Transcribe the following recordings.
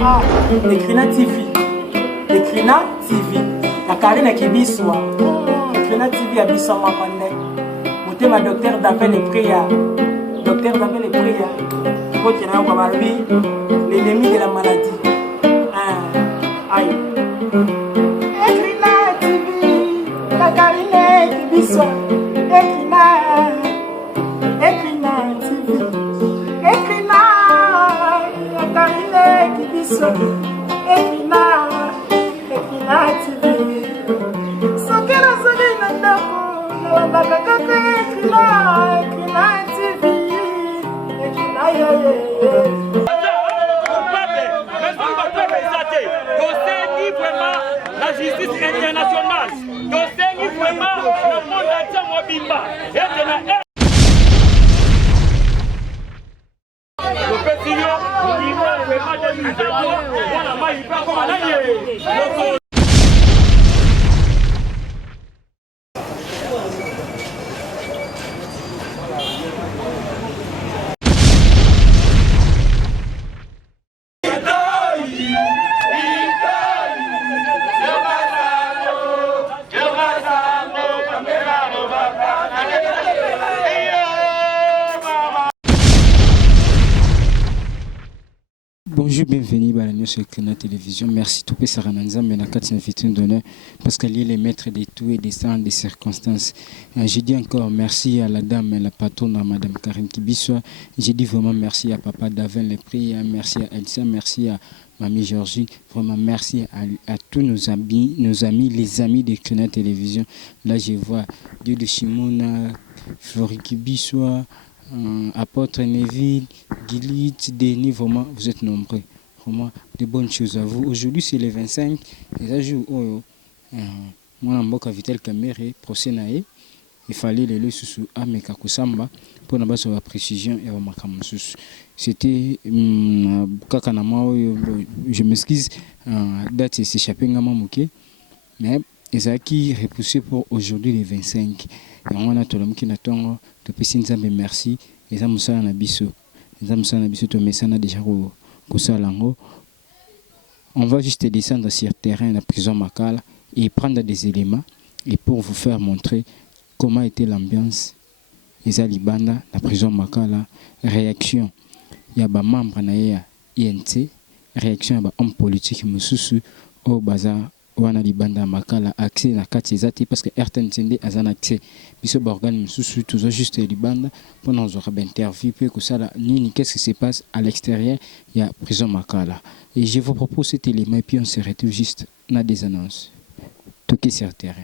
Ah, Ekrina TV. Ekrina TV. La Karine Kibiswa. Ekrina TV a Biswa Mapande. Moté ma docteur d'appel et prière. Docteur d'appel et prière. Faut qu'il y ait un l'ennemi de la maladie. Aïe. Ekrina TV. La Karine Kibiswa. Ekrina TV. Ekrina. La Karine Kibiswa. Ekrina TV. Sokela zoli na ndako. Na kaka Ekrina TV. Ekrina la justice internationale, dossier vraiment le monde entier mobimba. Le pétillant, il va vraiment des musulmans. Voilà, il va comme un Bonjour, bienvenue à la news sur Ekrina Télévision. Merci tout pour Sarananza, mais la 4 invitée d'honneur parce qu'elle est le maître de tout et des temps, des circonstances. Je dis encore merci à la dame, la patronne, à Madame Karine Kibiswa. Je dis vraiment merci à Papa Davin Lepri, merci à Elsa, merci à Mamie Georgie. Vraiment merci à tous nos amis, les amis d'Ekrina Télévision. Là, je vois Dieu de Shimona, Flori Kibiswa. Apôtre Neville, Gilit, Denis, vraiment, vous êtes nombreux. Vraiment, de bonnes choses à vous. Aujourd'hui, c'est le 25. Et ça joue, moi, je suis Vitel Kamere, procès naé. Il fallait le lieu sous Ameka Kusamba pour n'avoir la précision et ma c'était Kakanama, je m'excuse, date c'est échappé Ngamamouké. Mais ils ont qui repoussé pour aujourd'hui le 25. Et on a tout le monde qui attend. Merci. Les hommes sont en abysso. Les hommes sont en abysso. Déjà on va juste descendre sur le terrain de la prison Makala et prendre des éléments et pour vous faire montrer comment était l'ambiance. Les Alibanda, la prison Makala, réaction. Il y a des membres de l'INC, réaction à homme politique au bazar. Wana libanda makala accès na kati ezati parce que RTNCD a un accès biso organe sous toujours juste libanda pendant nous aura interview puis que ça nini qu'est-ce qui se passe à l'extérieur il y a prison makala et je vous propose cet élément et puis on se retrouve juste na des annonces toqué sur terrain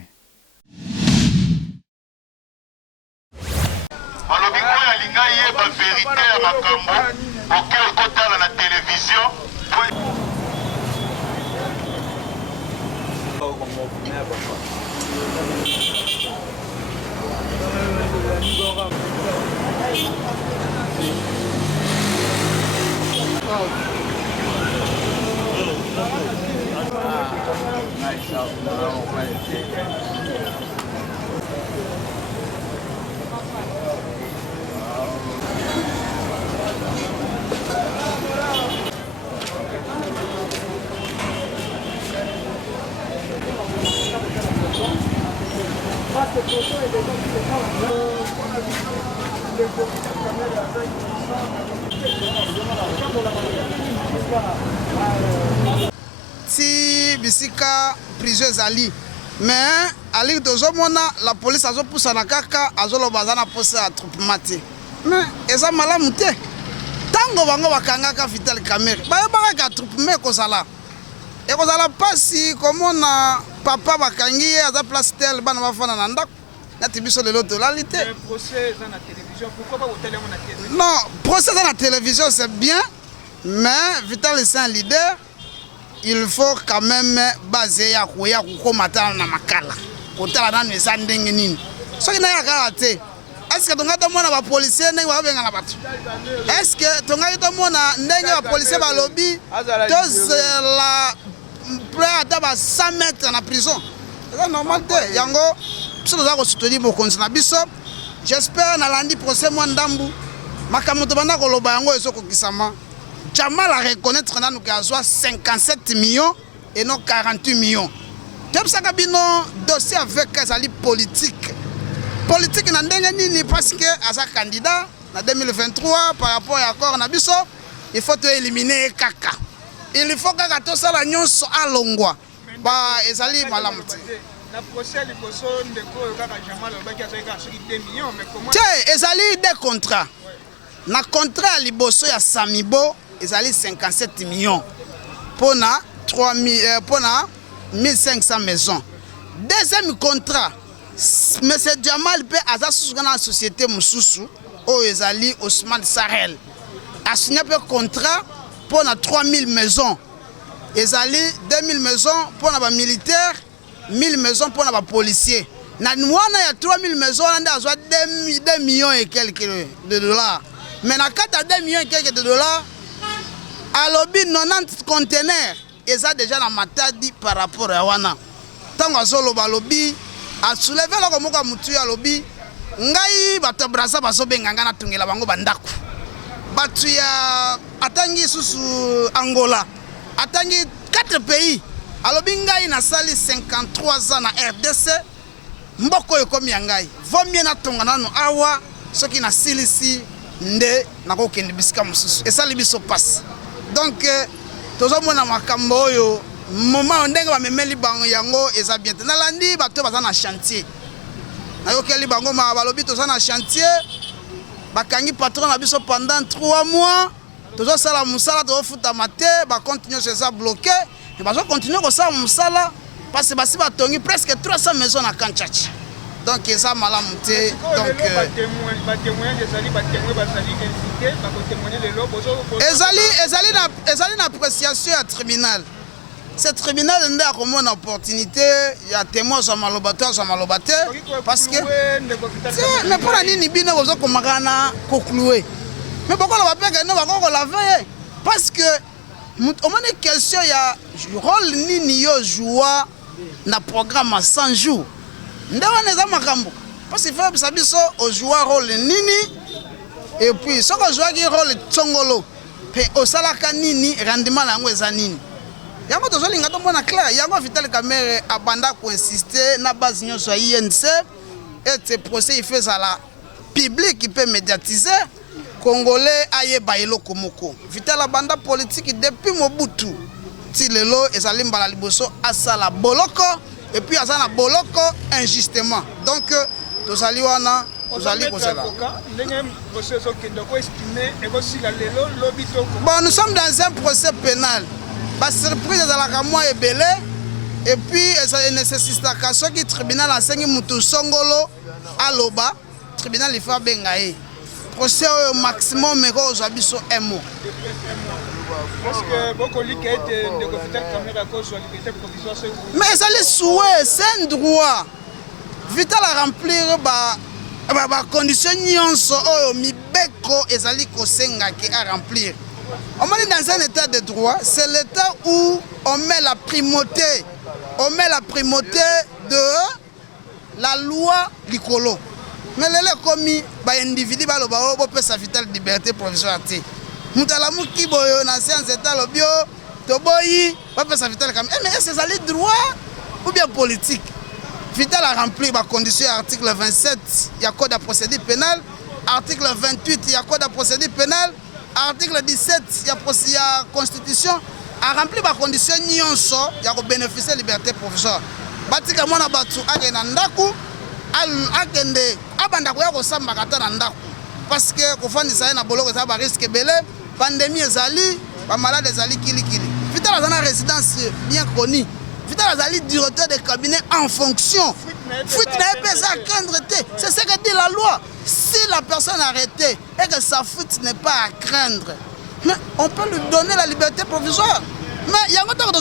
balobiko ya linga ye ba vérité ya makambo auquel kotala na télévision si bisika prison ezali mais ali tozomona la police azopusana kaka azoloba aza na posa ya attroupement te mais eza malamu te ntango bango bakangaka Vital Kamerhe bayebaka ka attroupement ekozala mpasi komona papa bakangi ye aza place tel bana bafana na ndako nati biso lelo tolali te. Non, procès dans la télévision c'est bien, mais Vital est un leader. Il faut quand même baser ya kuya kukomata na makala. Kotala na nesa ndenge nini. Soki na yakala te. Est-ce que tonga tomona ba policier ndenge ba benga na batu? Est-ce que tonga tomona ndenge ba policier ba lobby tous la près à ba 100 mètres na prison? C'est normal te. Yango biso toza ko soutenir mokonzi na biso. J'espère na lundi procès moi ndambu. Makamoto banda koloba yango ezokokisama. Jamal a reconnaître nanu que azwa 57 millions et non 48 millions. Comme ça kabino dossier avec ezali politique. Politique na ndenge nini parce que asa candidat en 2023 par rapport à l'accord na biso, il faut éliminer kaka. Il faut que tout ça la nyonso alongwa. Ba ezali malamu. La procès liboso ndeko kaka Jamal obaki azaka soki 2 millions mais comment ezali des contrats. Na contrat liboso ya Samibo ezali 57 millions. Pona 3000 pona 1500 maisons. Deuxième contrat, monsieur Jamal peut aza dans la société mususu o ezali Ousmane Sarel. A signé un contrat pour 3000 maisons. Ezali 2000 maisons pour les militaires, 1000 maisons pour les policiers. Na nwana ya 3000 maisons on a 2 millions et quelques de dollars. Mais na 2 millions et quelques de dollars à lobby 90 conteneurs et ça déjà na matadi par rapport à wana. Tango azolo ba lobby a soulever la komoka mutu ya lobby ngai bato brasa baso benganga na tungela bango bandaku. Batu ya atangi susu Angola atangi 4 pays alobi ngai na sali 53 ans na RDC mboko ekomi ya ngai vomie na tonga nanu awa soki na silisi nde nakokende bisika mosusu esali biso passe donc tozomona makambo oyo moment ndenge bamemeli bango yango eza bien nalandi bato baza na chantier nayokeli bango balobi toza na chantier bakangi patron na biso pendant 3 mois tozo sala musala to futa mate ba continuer chez ça bloqué et ba continuer ko sala musala parce que basi ba tongi presque 300 maisons na Kanchachi donc ça malamu te donc ezali na appréciation à tribunal. Ce tribunal n'a pas une opportunité, il y a témoins à Malobateur, parce que mais pour la nini bino vous komagana conclure. Mais pourquoi on va pas gagner on la veille parce que au moins question il y a rôle nini yo joua na programme à 100 jours. Ndawa neza makambo parce que faut sabiso au jouer rôle nini et puis ce que jouer qui rôle tsongolo pe au salaka nini rendement yango eza nini. Yango tozolinga tomona clair yango Vital Kamerhe abanda ko insister na base nyonso ya INC et ce procès il fait à la public qui peut médiatiser congolais ayeba eloko moko Vital abanda politique depuis Mobutu ti lelo ezali mbala liboso asala boloko et puis asala boloko injustement donc tozali wana tozali kozala bon nous sommes dans un procès pénal. La surprise est à la moi et belé et puis ça nécessite que ce qui tribunal a enseigné mutu songolo aloba tribunal il faut bengaye procès au maximum mais aujourd'hui sont un mot parce que beaucoup li qui été de Vital Kamerhe à cause de la liberté provisoire mais ça les souhaits c'est un droit Vital à remplir ba conditions nyonso oyo mibeko ezali kosenga ki à remplir. On est dans un état de droit, c'est l'état où on met la primauté de la loi Likolo. Mais les commis par individu peut sa vitale liberté provisoire. Moutalamu kiboyo na séance état le bio toboyi peut sa vitale comme mais est-ce que ça les droit ou bien politique? Vital a rempli la condition article 27, il y a code de procédure pénale, article 28, il y a code de procédure pénale. Article 17, il y a constitution, a rempli les conditions nyonso, il y a bénéficier de liberté provisoire. Batika mona batu agena ndaku, agende abandako ya kosamba kata na ndaku. Parce que kofandisa na boloko za ba risque belé, pandémie ezali, ba malade ezali kilikili. Vital azana résidence bien connue. Vital azali directeur de cabinet en fonction. Fuite n'a pas à craindre. C'est ce que dit la loi. Si la personne est arrêtée et que sa fuite n'est pas à craindre, mais on peut lui donner la liberté provisoire. Mais il y a un temps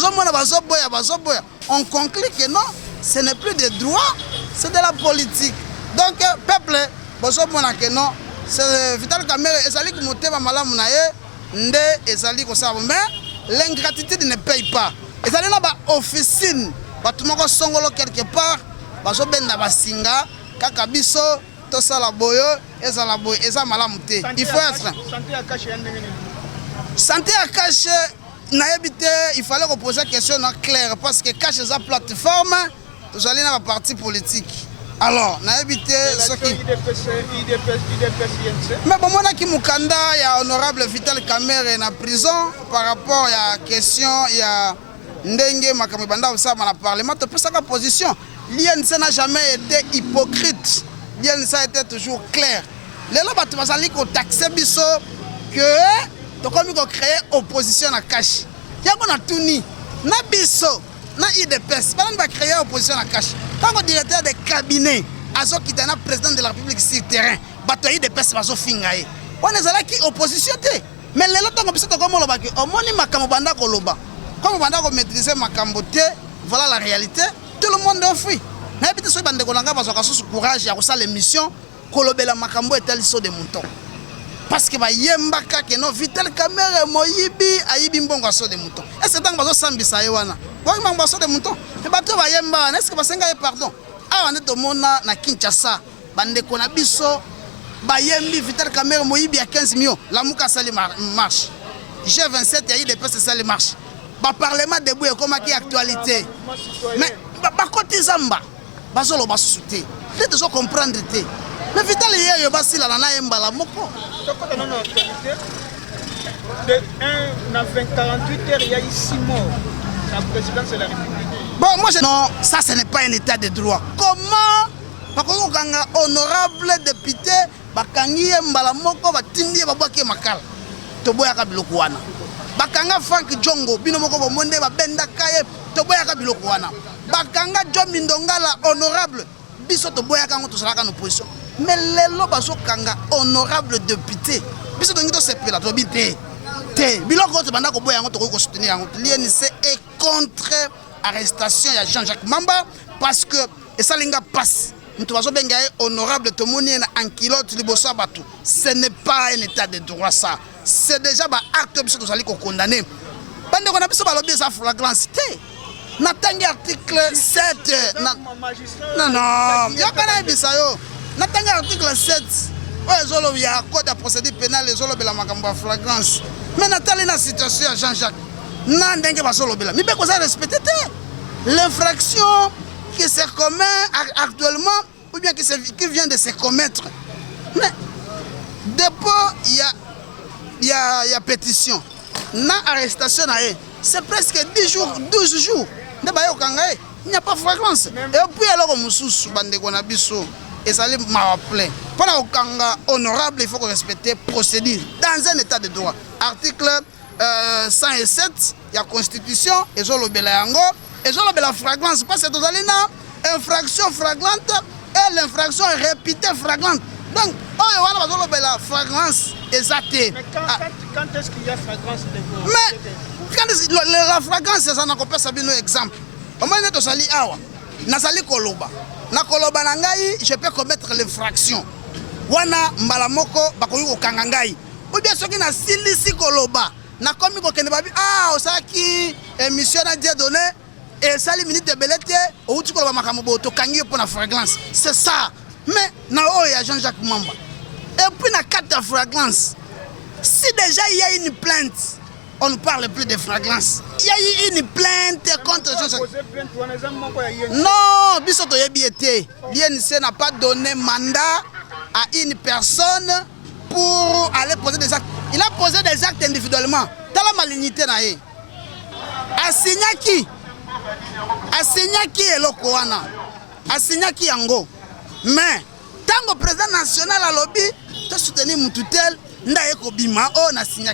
on conclut que non, ce n'est plus des droits, c'est de la politique. Donc, peuple, que non, c'est Vital Kamerhe, mais l'ingratitude ne paye pas. Et ça là officine, batumoko songolo quelque part, baso benda basinga, kaka biso, tosala boyo, ezala boyo, eza malamu te. Il faut être. Santé à cash, il fallait reposer la question claire parce que cash est une plateforme, vous allez dans la partie politique. Alors, ce qui. Mais bon, moi, qui Mukanda, il y a honorable Vital Kamerhe en prison par rapport à la question, il y a Ndenge Makamibanda au sein du Parlement. Tu peux sa position. L'INC n'a jamais été hypocrite. L'INC a été toujours clair. Les gens qui taxé biso que tu as créé opposition à cash. Il y a tout ni. Na biso, na IDPS. Pas va créer opposition à cash. Tant que directeur de cabinet, Azo qui est président de la République sur le terrain, bataille de peste Azo Fingaye. On est là qui opposition. Mais les autres, comme ça, comme on l'a dit, on m'a dit Makamobanda Koloba. Comme Banda ko maîtriser Makambote, voilà la réalité. Tout le monde est fui. N'habite sur Bande Kolanga parce qu'on a ce courage à faire l'émission. Kolobela Makambo est tel saut de mouton. Parce que yemba que no Vital Kamerhe moyibi ayibi mbongo saut de mouton. Et c'est tant que sambisa yewana. Bon mbongo saut de mouton. Et bato ba yemba, est-ce que basenga pardon? Ah on est au mona na Kinshasa. Bande kona biso ba yembi Vital Kamerhe moyibi à 15 millions. La muka sali marche. G27 yayi des pèses sali marche. Ba parlement debout et comme qui actualité. Mais ba côté Zamba. Bazolo ba souté. Vous devez comprendre. Mais Vital Kamerhe basi la nana yembala moko. De 1 à 48 heures, il y a eu 6 morts. La présidence de la République. Bon, moi je non, ça ce n'est pas un état de droit. Comment parce que honorable député bakangi yembala moko batindi babaki makala. Toboyaka biloko wana. Bakanga Frank Jongo bino moko bomonde babenda kaye toboyaka biloko wana. Bakanga John Mindongala honorable biso toboyaka ngo tosalaka na opposition. Mais lelo bazokanga honorable député biso tongi to sepela to bité té biloko to banda ko boya ngo to ko soutenir ngo l'INC est contre arrestation ya Jean-Jacques Mamba parce que et ça linga passe mutu bazobenga honorable to moni na ankilote liboso batou. Ce n'est pas un état de droit ça. C'est déjà ba acte biso to sali ko condamner bande ko na biso balobi ça flagrance té natangi article 7 non yakana bisayo natangi article 7 il y a un code de procédure pénale les autres la flagrance mais natali na situation à Jean-Jacques nan dengue basolobela mais be ko ça respecter l'infraction qui se commet actuellement ou bien qui vient de se commettre mais depuis il y a pétition na arrestation c'est presque 10 jours 12 jours il n'y a pas flagrance et puis alors mususu bande ko na biso et ça les m'a plein. Pendant au Kanga honorable, il faut respecter procédure dans un état de droit. Article 107, il y a constitution, et je le yango, et je le la flagrance, parce que vous allez une infraction flagrante et l'infraction est répétée flagrante. Donc, on va la flagrance exactée. Mais quand est-ce qu'il y a flagrance de mais quand la flagrance, ça n'a pas un exemple. Au moins, nous allons awa, nazali koloba. Na koloba na ngai, je peux commettre l'infraction. Wana mbala moko bakoyi ko kanga ngai. Ou bien soki na silisi koloba, na komi ko kende babi osaki émission na Dieu donné et sali minute de belete, ou tu koloba makamobo to kangi pour la fragrance. C'est ça. Mais na ya Jean-Jacques Mamba. Et puis na carte de fragrance. Si déjà il y a une plainte, on ne parle plus de flagrance. Il y a eu une plainte contre Jean-Jacques. Non, Bissoto Yebiete. L'INC n'a pas donné mandat à une personne pour aller poser des actes. Il a posé des actes individuellement. Dans la malignité, Asignaki est Lokoana. Asignaki Yango. Mais, tant que le président national a lobby, tu as soutenu mon tutelle, Ndaeko Bima, on a signé.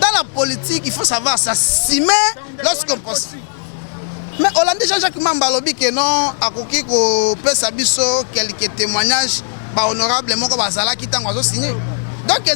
Dans la politique, il faut savoir s'assumer lorsqu'on pense. Mais Hollande Jean-Jacques Mamba lobby que non, à Koki ko pesa biso quelques témoignages ba honorable moko bazala ki tango zo signé. Donc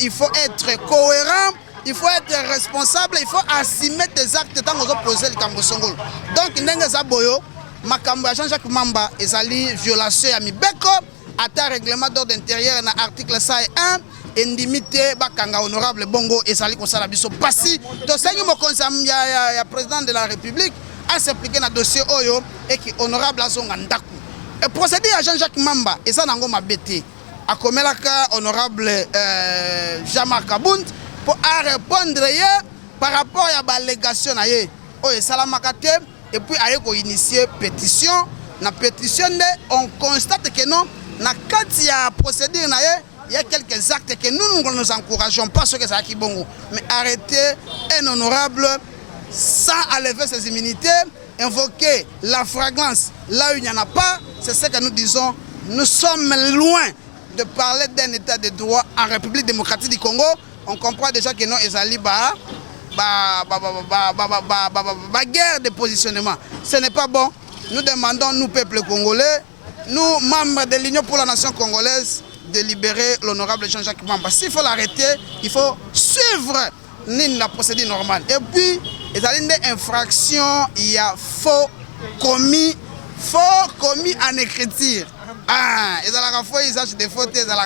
il faut être cohérent, il faut être responsable, il faut assumer tes actes tango zo poser le Kambo Songolo. Donc ndenge za boyo makambo Jean-Jacques Mamba ezali violation ya mibeko ata règlement d'ordre intérieur na article 101 indimité bakanga honorable bongo ezali kosala biso pasi to sengi mokonzi ya président de la République a s'impliquer na dossier oyo et qui honorable azonga ndaku et procédé à Jean-Jacques Mamba eza nango mabete akomelaka honorable Jean-Marc Abound pour répondre par rapport à la légation et puis à initier pétition. Na pétition on constate que non na quand il y a procédure il y a quelques actes que nous ne nous encourageons pas ce que ça qui bon, mais arrêter un honorable sans enlever ses immunités, invoquer la fragrance là où il n'y en a pas, c'est ce que nous disons. Nous sommes loin de parler d'un état de droit en République démocratique du Congo. On comprend déjà que non, Ezali guerre de positionnement. Ce n'est pas bon. Nous demandons, nous, peuple congolais, nous, membres de l'Union pour la nation congolaise, de libérer l'honorable Jean-Jacques Mamba. S'il faut l'arrêter, il faut suivre la procédure normale. Et puis, il y a une infraction, il y a faux commis en écriture. Ah, il y a faux usage de fautes, il y a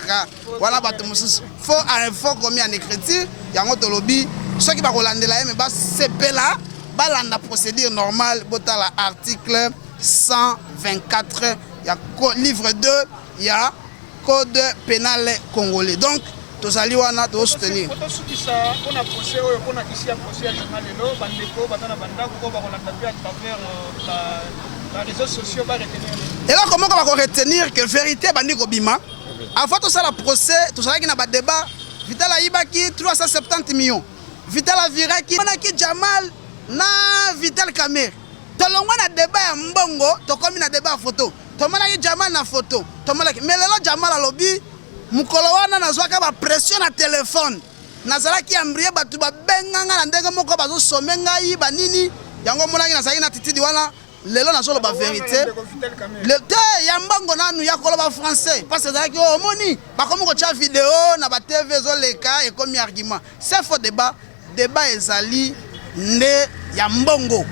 faux commis en écriture, il y a un autre lobby. Ceux qui vont relancer là, mais c'est là, la procédure normale, l'article 124, il y a livre 2, il y a code pénal congolais. Donc, tous allés wana to soutenir. Et là, comment on va retenir que vérité bandi kobima? Avant tout ça, la procès, tout ça qui n'a pas de débat. Vital Aibaki 370 millions. Vital Aviraki, Manaki Jamal, na Vital Kamer. Tolongwa na débat ya mbongo, tokomi na débat photo. Tomanaki Jamal na photo. Mais lelo Jamal a lobby, mukolo wana nazwaka ba pression na téléphone. Nazalaki ambriye batu ba benganga na ndenge moko bazo somenga yi banini. Yango monaki nazalaki na titidi wana. Lelo nazolo ba vérité. Le te ya mbongo nanu ya koloba français. Parce que nazalaki omoni, ba komi ko tia vidéo na ba TV zo leka et comme argument. C'est faux débat. Débat ezali nde ya mbongo.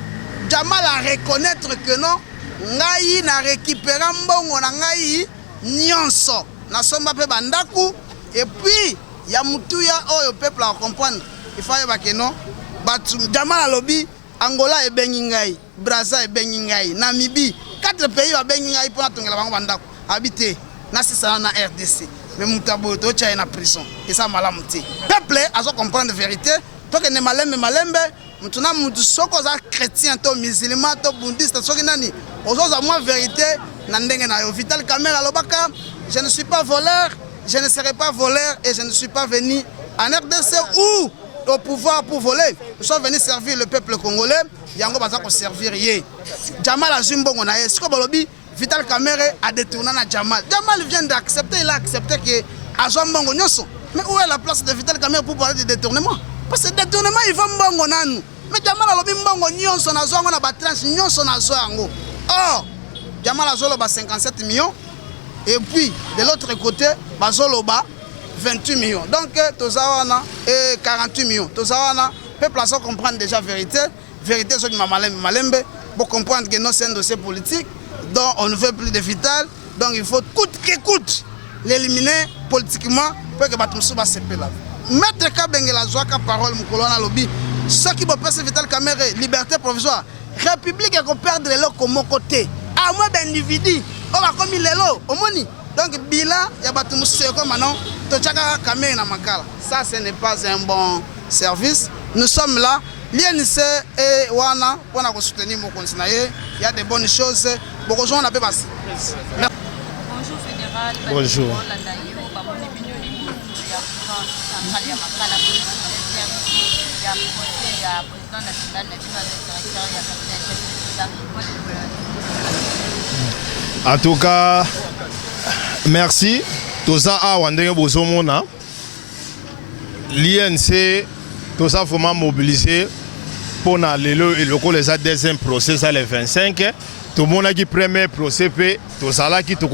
Jamal a reconnaître que non, ngai na récupérer mbongo na ngai nyonso na somba pe bandaku et puis ya mutuya oyo peuple a comprendre. Il faut y que non, batu Jamal a lobby Angola e bengi ngai, Brazza e bengi ngai, Namibie, 4 pays ba bengi ngai pour atongela bango bandaku. Habité na sisa na RDC. Mais mutabo to cha na prison. Et ça malamu te. Peuple a so comprendre la vérité. Toi que ne malembe mutuna mutu soko za chrétien to musulman to bouddhiste soki nani ozoza moi vérité na ndenge na yo Vital Kamerhe lobaka je ne suis pas voleur, je ne serai pas voleur et je ne suis pas venu en RDC ou au pouvoir pour voler. Nous sommes venus servir le peuple congolais. Yango baza ko servir yé. Jamal a zimbongo na ye. Siko balobi Vital Kamerhe a détourné na Jamal. Jamal vient d'accepter, il a accepté que Azambongo nyoso. Mais où est la place de Vital Kamerhe pour parler de détournement? Parce que détournement il va mbongo nanu. Mais Jamal a lobi mbongo nyonso na zongo na batranche nyonso na zo yango. Or, Jamal a zolo ba 57 millions et puis de l'autre côté bazolo ba 28 millions. Donc tozawana et 48 millions. Tozawana peuple a comprendre déjà la vérité. Vérité sur malembe pour comprendre que non c'est un dossier politique dont on ne veut plus de Vital. Donc il faut coûte que coûte l'éliminer politiquement pour que Batumsu va se là. Maître Kabengela Zouaka parole Moukolona lobby. Ceux qui vont passer Vital Kamerhe, liberté provisoire. République et qu'on perd les lots comme côté. À moi d'individu, on va comme les lots, au moni. Donc bilan, il y a Batumsu comme maintenant, Tochaka Kamerhe na Makala. Ça ce n'est pas un bon service. Nous sommes là. L'INC et Wana, on a soutenu mon conseiller. Il y a des bonnes choses. Beaucoup de gens n'ont pas passé. Bonjour Fédéral. Bonjour. En tout cas, merci. Tout ça a Wandenge Bozomona. L'INC, tout ça vraiment mobilisé pour le les deuxième procès, ça les 25. Tout le monde a qui premier procès, tout ça là qui est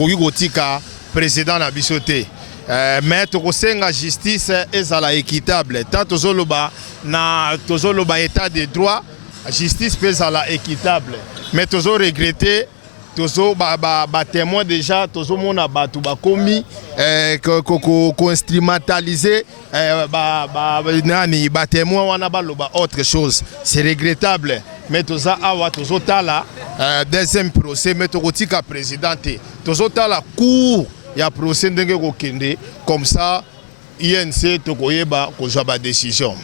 président de Bissoté. Mais tout la justice est équitable. Tant que l'état de droit, la justice peut être équitable. Mais tout regretté, tout témoin déjà, tout le monde a commis, instrumentalisé, témoin autre chose. C'est regrettable. Mais tout ça, tout ça, deuxième procès, mais tout le président, tout ça, cour. Il y a procès comme ça, INC tokoyeba kozwa ba décision.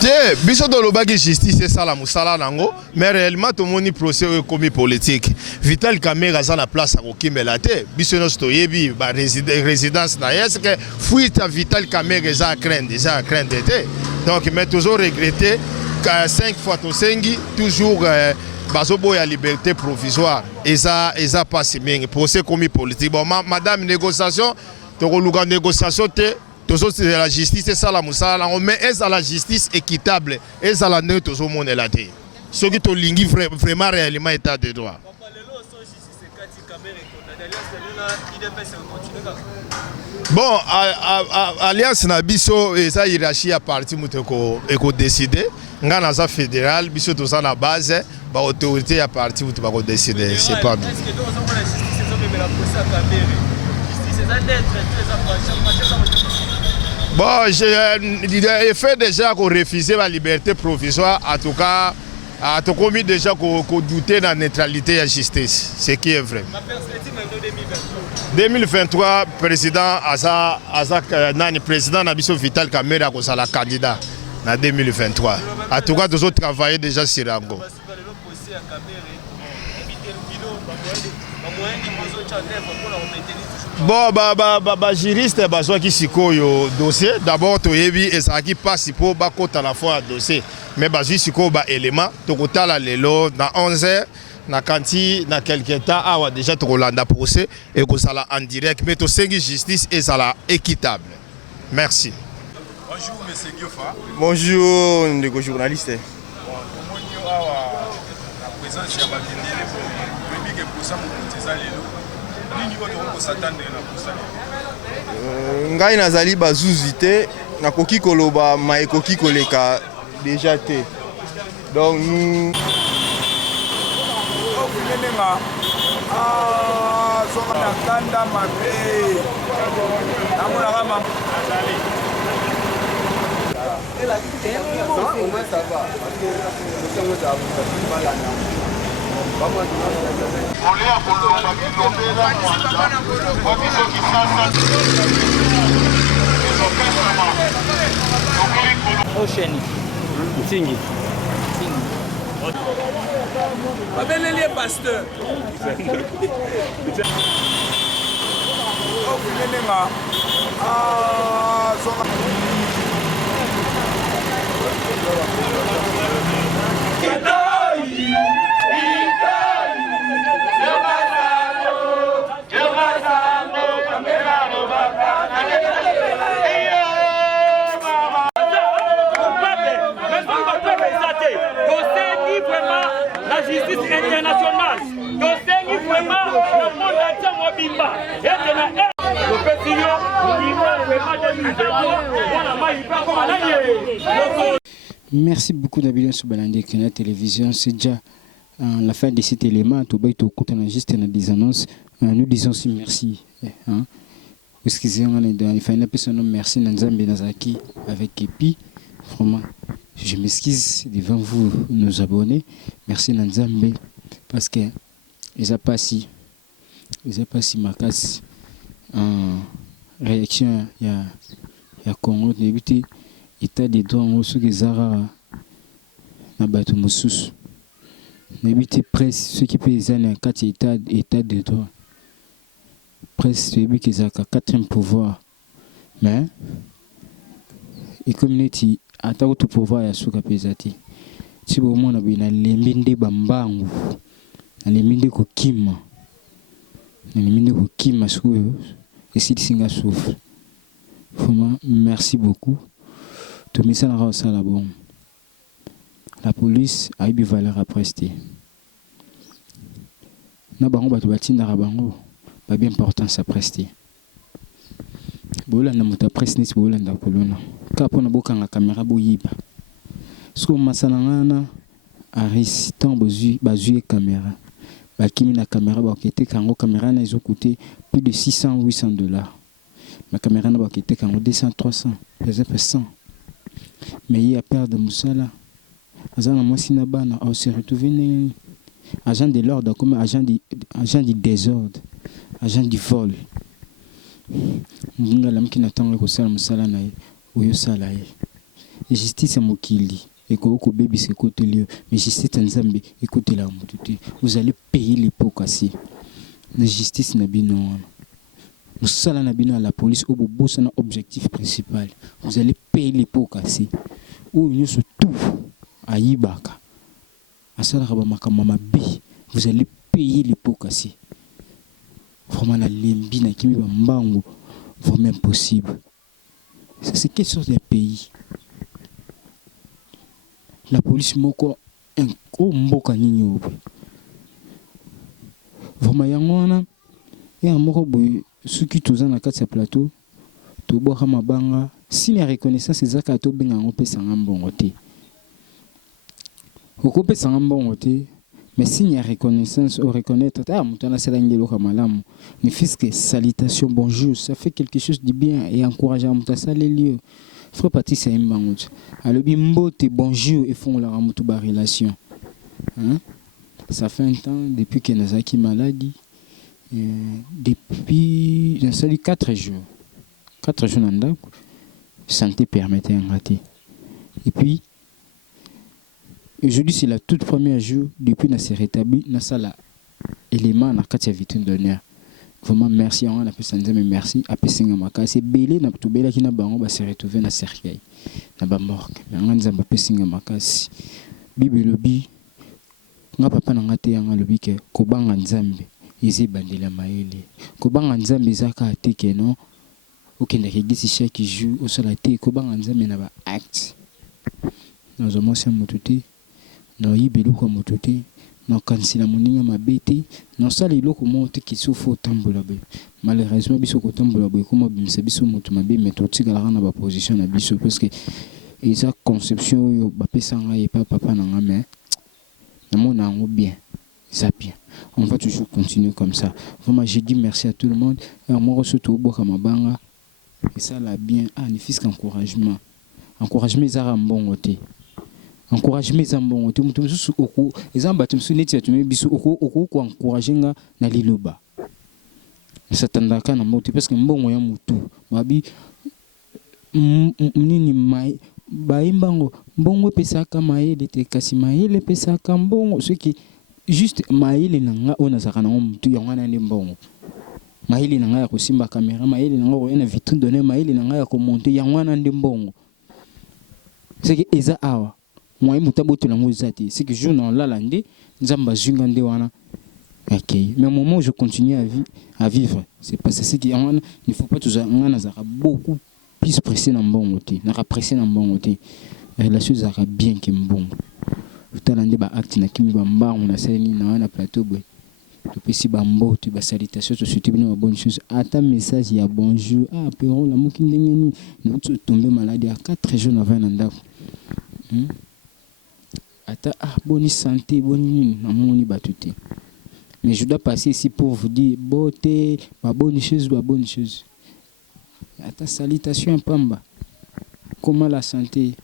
Te biso to lobaki justice c'est ça la musala nango mais réellement tout monde procès comme politique. Vital Kamerhe za la place à kokimela te biso no stoyebi ba résidence na est que fuite à Vital Kamerhe za craindre te. Donc mais toujours regretter que 5 fois to sengi toujours bazobo ya liberté provisoire et ça pas si bien procès comme politique. Bon madame négociation to koluka négociation te. C'est la justice, c'est ça la moussala, mais est-ce la justice équitable, est-ce la neutre au monde là. Ce qui te lingui vraiment réellement état de droit. Bon, alliance na biso et ça hiérarchie à parti muteko eko décider, ngana za fédéral biso to ça na base, ba autorité à parti muteko ba décider, c'est pas bien. Bon, j'ai fait déjà qu'on refusait la liberté provisoire, en tout cas, à tout commis déjà qu'on doutait de la neutralité et la justice, ce qui est vrai. 2023, président président Nabiso Vital Kamerhe a la candidat en 2023. En tout cas, nous avons travaillé déjà sur Rango. Bon, juriste bazwa ki sikoyo dossier d'abord to yebi ezaki passe pour ba kota la fois dossier mais bazwi sikoyo ba élément to kotala lelo na 11h na kanti na quelque temps awa déjà to kolanda procès et ko sala en direct mais to sengi justice et sala équitable. Merci. Bonjour monsieur Giofa. Bonjour ndeko journaliste. Bonjour awa la présence ya ba tendele pour que pour ça mon petit lelo. Ngai nazali bazuzi te nakoki koloba ma ekoki koleka déjà te donc Ocean. Tingi. Babeleli pasteur. La justice internationale, dossier vraiment le monde entier mobimba. Merci beaucoup d'Abilon Soubalandi qui la télévision. C'est déjà la fin de cet élément. On a juste des annonces. Nous disons aussi merci. Excusez-moi, il faut une merci Nanzambe Nazaki avec Epi. Vraiment, je m'excuse devant vous, nos abonnés. Merci Nanzambe parce que ils n'ont pas si ma casse en réaction. Il y a Congo d'éviter état des droits en reçu des arabes na bato mosusu. N'éviter presse ceux qui pèsent en 4 état de droit. Presse tu es qu'ils ont 4e pouvoir. Mais et communauté attends tout pouvoir ya suka pesati. Si vous mona bina lembinde bambangu. Na lembinde ko kima. Na lembinde ko kima suyo et si singa souffle. Vraiment merci beaucoup. Tout ça na ça la bon. La police a eu valeur à prester. Na bango bato batinda bango ba bien importance à prester. Bola na muta presse ni bola nda kolona. Kapo na boka nga caméra boyiba. Siko masana ngana arrestant bazui caméra. Bakimi na caméra bakete kango caméra na ils coûté plus de 600-800 $. Ma caméra na bakete kango 200-300, peut-être 100. Mais il y a peur de Moussala. Azana Moussina Bana a se retrouvé agent de l'ordre comme agent du désordre, agent du vol. Nginga lamki natanga ko sala Moussala na oyo sala ye. Justice mokili. Et que vous baby c'est côté lieu, mais justice Nzambe écoutez la motuté. Vous allez payer les pots cassés. La justice n'a bien non. Vous salez n'a bien à la police au bout c'est un objectif principal. Vous allez payer les pots cassés. Ou nous se tout à Ibaka. À Salaraba Makamama B, vous allez payer les pots cassés. Vraiment la limbi na kimi bambango, vraiment impossible. Ça c'est quelle sorte de pays? La police moko un mboka nini obe vraiment yangona ya moko boy suki toza na kati ya plateau to boka mabanga si la reconnaissance ezaka to benga ngo pesa ngambongo te oko pesa ngambongo te mais si la reconnaissance ou reconnaître mutana sala ngelo kama malamu ni fiske salutation bonjour ça fait quelque chose de bien et encourageant mutasa les lieux. Frère Patrice Mbangout. Alors, bimbote bonjour et font la ramoutuba relation. Hein? Ça fait un temps depuis que Nazaki maladie. Depuis 4 jours. 4 jours dans santé permettait un raté. Et puis, aujourd'hui, c'est la toute première jour depuis que s'est rétabli dans la élément dans la vitrine d'honneur. Vraiment merci on a pu s'en dire merci à pesinga makasi belé na tubela kina bango ba se retrouver na cercueil na ba morgue mais on nzamba pesinga makasi bibelobi nga papa na ngate yanga lobi ke ko banga nzambe izi bandela maele ko banga nzambe zaka atike non okenda kigisi chaque jour au sala te ko banga nzambe na ba acte nous avons c'est motuti no yibelu ko motuti non kansila moninga mabete non sala iloko monte ki souffre tambola be malheureusement biso ko tambola be comme bimisa biso motu mabe metoti kala na ba position na biso parce que esa conception yo ba pesanga et papa na ngame na mona ngo bien ça bien on va toujours continuer comme ça vraiment j'ai dit merci à tout le monde et moi surtout boka mabanga et ça là bien ni fils encouragement ezara mbongo te encouragement zambongo te mutu mususu oko ezamba tumsu neti ya tume biso oko ko encourager nga na liloba satandaka na moto parce que mbongo ya mutu babi nini mai baimbango mbongo pesaka maele te kasi maele pesaka mbongo ce qui juste maele nanga ona sakana mutu ya ngana ndi mbongo maele nanga ya kosimba kamera maele nanga ko ena vitrine donner maele nanga ya ko monter ya ngana ndi mbongo ce qui eza awa moi mutaboto na ngozati c'est que jour non la lande nzamba zunga nde wana OK mais au moment où je continue à vivre c'est parce que c'est qu'il ne faut pas toujours ngana zaka beaucoup plus pressé na mbongo te na pressé na mbongo te la chose zaka bien que mbongo utalande ba acte na kimi ba mbango na sali na wana plateau boy to pesi ba mbote ba salutation to souhaiter une bonne chose ata message ya bonjour pero la moki ndengeni nous tomber malade à 4 jours avant ndako ata bonne santé bonne namoni batuté mais je dois passer ici pour vous dire beauté ba bonne chose ata salutation pamba comment la santé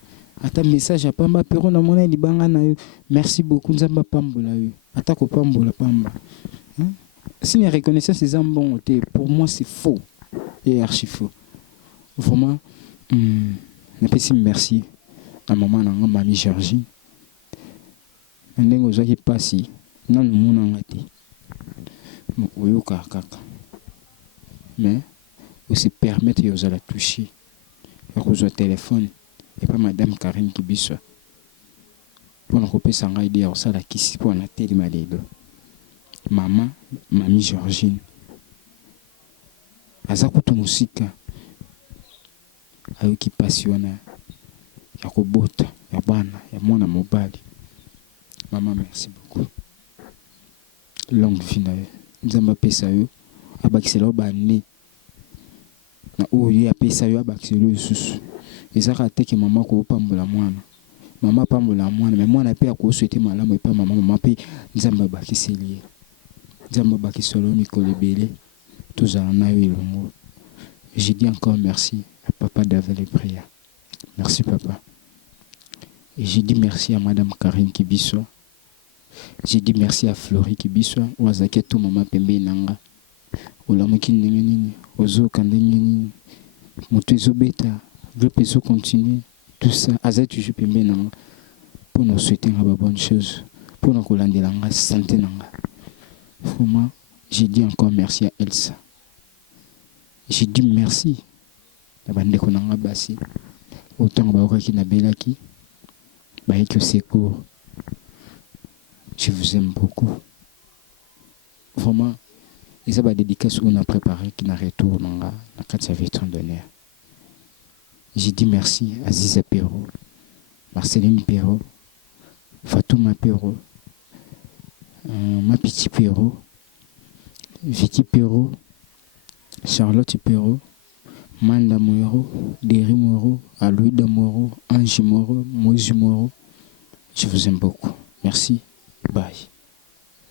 ata message pamba pero na mona libanga na yo merci beaucoup nzamba pambola yo ata ko pambola pamba si la reconnaissance c'est un bon côté pour moi c'est faux et archi faux vraiment merci à maman na mamie Georgie ndenge ozaki pasi nanu monanga te oyoka kaka mais aussi permettre aux la toucher au téléphone et pas madame Karine Kibiso pour nous couper sans idée au sala kisi pour na télé lelo maman mamie Georgine azakutu musika ayoki passiona ya kobota ya bana ya mwana mobali. Maman, merci beaucoup. Longue vie na yo. Nzamba pesa yo abakisela bane. Na oyo ya pesa yo abakisela susu. Ezaka teke maman ko pambola mwana. Maman pas mon moi, mais moi n'a pas à souhaiter malamu et pas maman pe nzamba bakiseli. Nzamba bakisolo mikolo belé. Tous en a eu longo. J'ai dit encore merci à papa David les prières. Merci papa. Et j'ai dit merci à madame Karine Kibiso. J'ai dit merci à Florie Kibiso. Ouazaki tout maman pembe nanga. Olamuki nini. Ozo kandeni. Motezo beta. Je peux continuer. Tout ça. Azay toujours pembe nanga. Pour nous souhaiter une bonne chose. Pour nous collander la santé nanga. Vraiment, j'ai dit encore merci à Elsa. J'ai dit merci à Bandeko nanga basi. Autant que qui n'a belaki. Baïk secours. Je vous aime beaucoup. Vraiment, ils ont dédicace qu'on a préparé qui n'a retour dans la 4 d'honneur. J'ai dit merci à Ziza Perrault, Marceline Perrault, Fatouma Perrault, ma petite Perrault, Vicky Perrault, Charlotte Perrault, Manda Moro, Derry Moro, Aloïda Moro, Angie Moro, Moïse Moro. Je vous aime beaucoup. Merci. Bye.